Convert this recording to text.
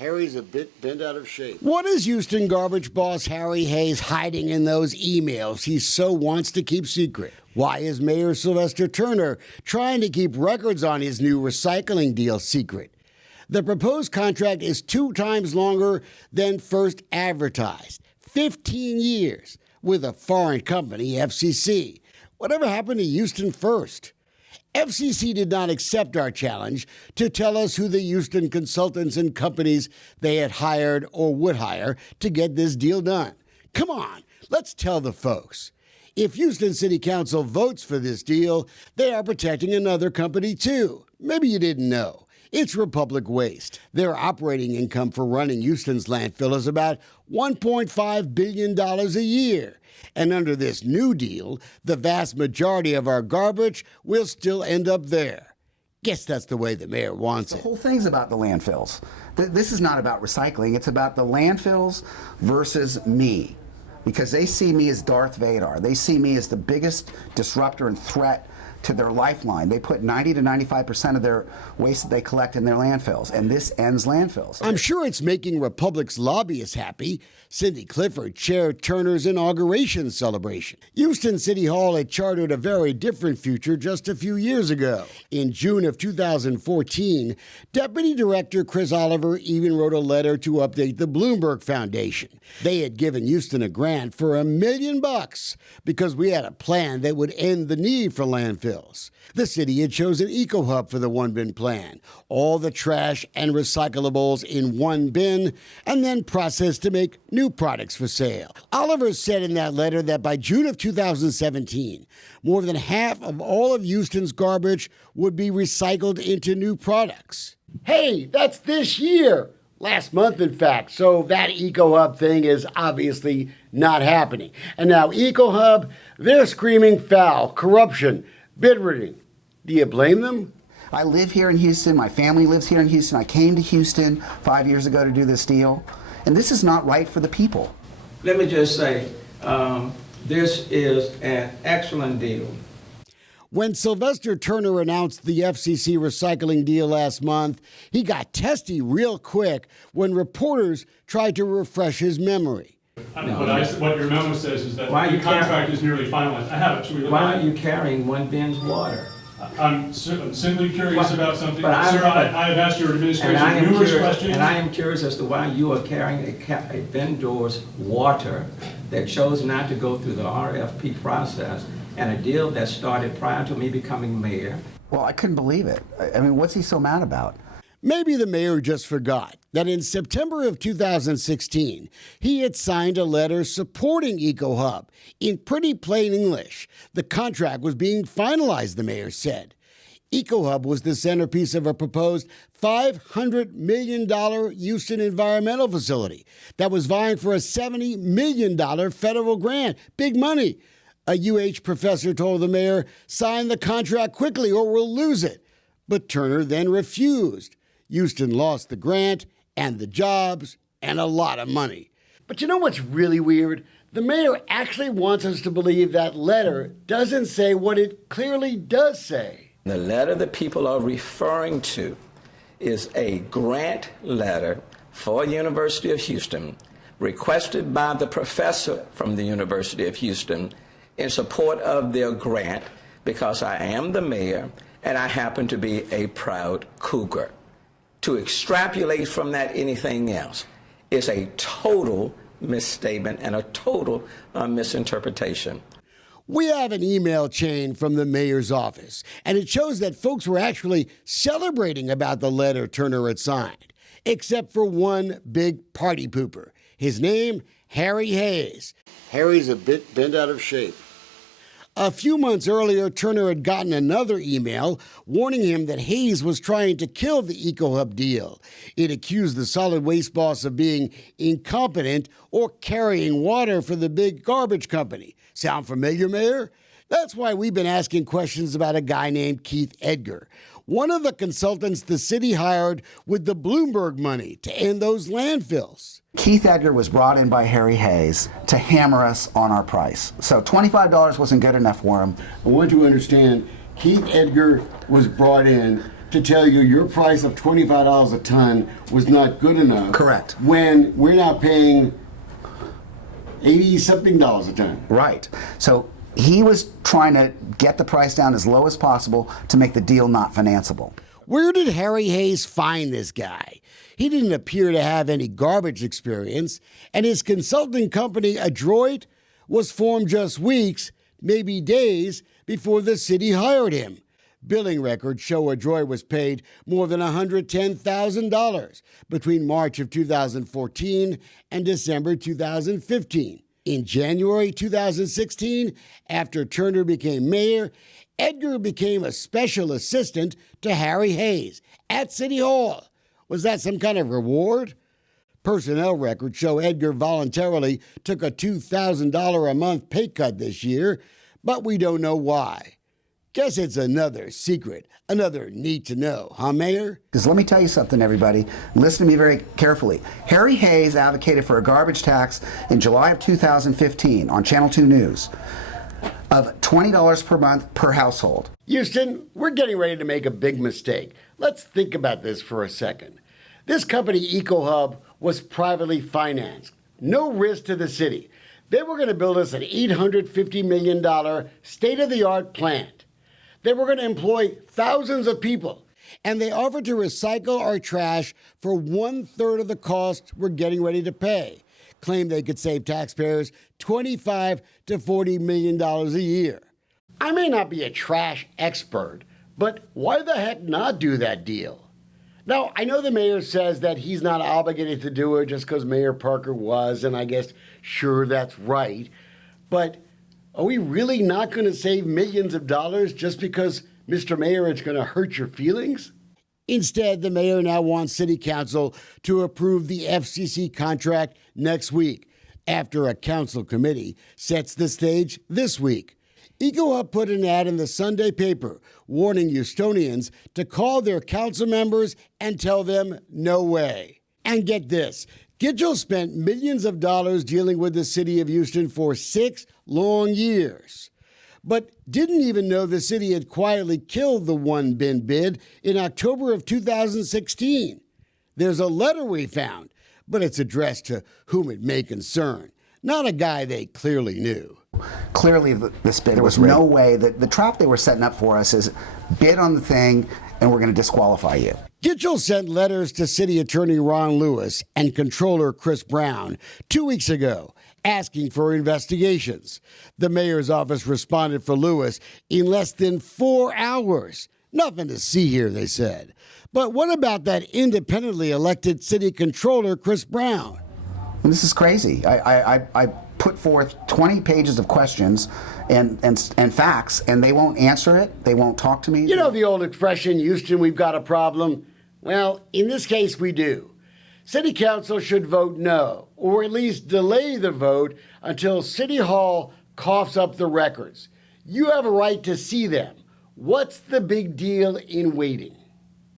Harry's a bit bent out of shape. What is Houston garbage boss Harry Hayes hiding in those emails he so wants to keep secret? Why is Mayor Sylvester Turner trying to keep records on his new recycling deal secret? The proposed contract is 2 times longer than first advertised. 15 years with a foreign company, FCC. Whatever happened to Houston first? FCC did not accept our challenge to tell us who the Houston consultants and companies they had hired or would hire to get this deal done. Come on, let's tell the folks. If Houston City Council votes for this deal, they are protecting another company too. Maybe you didn't know. It's Republic Waste. Their operating income for running Houston's landfill is about $1.5 billion a year. And under this new deal, the vast majority of our garbage will still end up there. Guess that's the way the mayor wants it. The whole thing's about the landfills. This is not about recycling. It's about the landfills versus me. Because they see me as Darth Vader. They see me as the biggest disruptor and threat to their lifeline. They put 90 to 95% of their waste that they collect in their landfills, and this ends landfills. I'm sure it's making Republic's lobbyists happy. Cindy Clifford chaired Turner's inauguration celebration. Houston City Hall had chartered a very different future just a few years ago. In June of 2014, Deputy Director Chris Oliver even wrote a letter to update the Bloomberg Foundation. They had given Houston a grant for $1 million because we had a plan that would end the need for landfills. The city had chosen EcoHub for the one-bin plan, all the trash and recyclables in one bin, and then processed to make new products for sale. Oliver said in that letter that by June of 2017, more than half of all of Houston's garbage would be recycled into new products. Hey, that's this year! Last month, in fact, so that EcoHub thing is obviously not happening. And now EcoHub, they're screaming foul, corruption, bid rigging. Do you blame them? I live here in Houston. My family lives here in Houston. I came to Houston 5 years ago to do this deal. And this is not right for the people. Let me just say, this is an excellent deal. When Sylvester Turner announced the FCC recycling deal last month, he got testy real quick when reporters tried to refresh his memory. What your memo says is that the contract is nearly finalized. I have it. Why are you carrying one bin's water? I'm simply curious about something. Sir, I have asked your administration numerous questions. And I am curious as to why you are carrying a vendor's water that chose not to go through the RFP process and a deal that started prior to me becoming mayor. Well, I couldn't believe it. I mean, what's he so mad about? Maybe the mayor just forgot that in September of 2016, he had signed a letter supporting EcoHub. In pretty plain English, the contract was being finalized, the mayor said. EcoHub was the centerpiece of a proposed $500 million Houston environmental facility that was vying for a $70 million federal grant. Big money. A UH professor told the mayor, sign the contract quickly or we'll lose it. But Turner then refused. Houston lost the grant and the jobs and a lot of money. But you know what's really weird? The mayor actually wants us to believe that letter doesn't say what it clearly does say. The letter that people are referring to is a grant letter for University of Houston requested by the professor from the University of Houston in support of their grant because I am the mayor and I happen to be a proud Cougar. To extrapolate from that anything else is a total misstatement and a total misinterpretation. We have an email chain from the mayor's office, and it shows that folks were actually celebrating about the letter Turner had signed, except for one big party pooper. His name, Harry Hayes. Harry's a bit bent out of shape. A few months earlier, Turner had gotten another email warning him that Hayes was trying to kill the EcoHub deal. It accused the solid waste boss of being incompetent or carrying water for the big garbage company. Sound familiar, Mayor? That's why we've been asking questions about a guy named Keith Edgar, one of the consultants the city hired with the Bloomberg money to end those landfills. Keith Edgar was brought in by Harry Hayes to hammer us on our price. So $25 wasn't good enough for him. I want to understand, Keith Edgar was brought in to tell you your price of $25 a ton was not good enough. Correct. When we're now paying 80-something a ton. Right. So he was trying to get the price down as low as possible to make the deal not financeable. Where did Harry Hayes find this guy? He didn't appear to have any garbage experience, and his consulting company, Adroit, was formed just weeks, maybe days, before the city hired him. Billing records show Adroit was paid more than $110,000 between March of 2014 and December 2015. In January 2016, after Turner became mayor, Edgar became a special assistant to Harry Hayes at City Hall. Was that some kind of reward? Personnel records show Edgar voluntarily took a $2,000 a month pay cut this year, but we don't know why. Guess it's another secret, another need to know, huh, Mayor? Because let me tell you something, everybody. Listen to me very carefully. Harry Hayes advocated for a garbage tax in July of 2015 on Channel 2 News of $20 per month per household. Houston, we're getting ready to make a big mistake. Let's think about this for a second. This company, EcoHub, was privately financed. No risk to the city. They were going to build us an $850 million state-of-the-art plant. They were going to employ thousands of people. And they offered to recycle our trash for 1/3 of the cost we're getting ready to pay. Claimed they could save taxpayers $25 to $40 million a year. I may not be a trash expert, but why the heck not do that deal? Now, I know the mayor says that he's not obligated to do it just because Mayor Parker was, and I guess, sure, that's right. But are we really not going to save millions of dollars just because, Mr. Mayor, it's going to hurt your feelings? Instead, the mayor now wants City Council to approve the FCC contract next week, after a council committee sets the stage this week. EcoHub put an ad in the Sunday paper warning Houstonians to call their council members and tell them no way. And get this, Gitchell spent millions of dollars dealing with the city of Houston for 6 long years, but didn't even know the city had quietly killed the one-bin bid in October of 2016. There's a letter we found, but it's addressed to whom it may concern, not a guy they clearly knew. Clearly, this bid, there was no way that the trap they were setting up for us is bid on the thing and we're going to disqualify you. Gitchell sent letters to City Attorney Ron Lewis and Controller Chris Brown 2 weeks ago asking for investigations. The mayor's office responded for Lewis in less than 4 hours. Nothing to see here, they said. But what about that independently elected city controller, Chris Brown? And this is crazy. I put forth 20 pages of questions and facts, and they won't answer it. They won't talk to me. You know the old expression, Houston, we've got a problem? Well, in this case, we do. City Council should vote no, or at least delay the vote until City Hall coughs up the records. You have a right to see them. What's the big deal in waiting?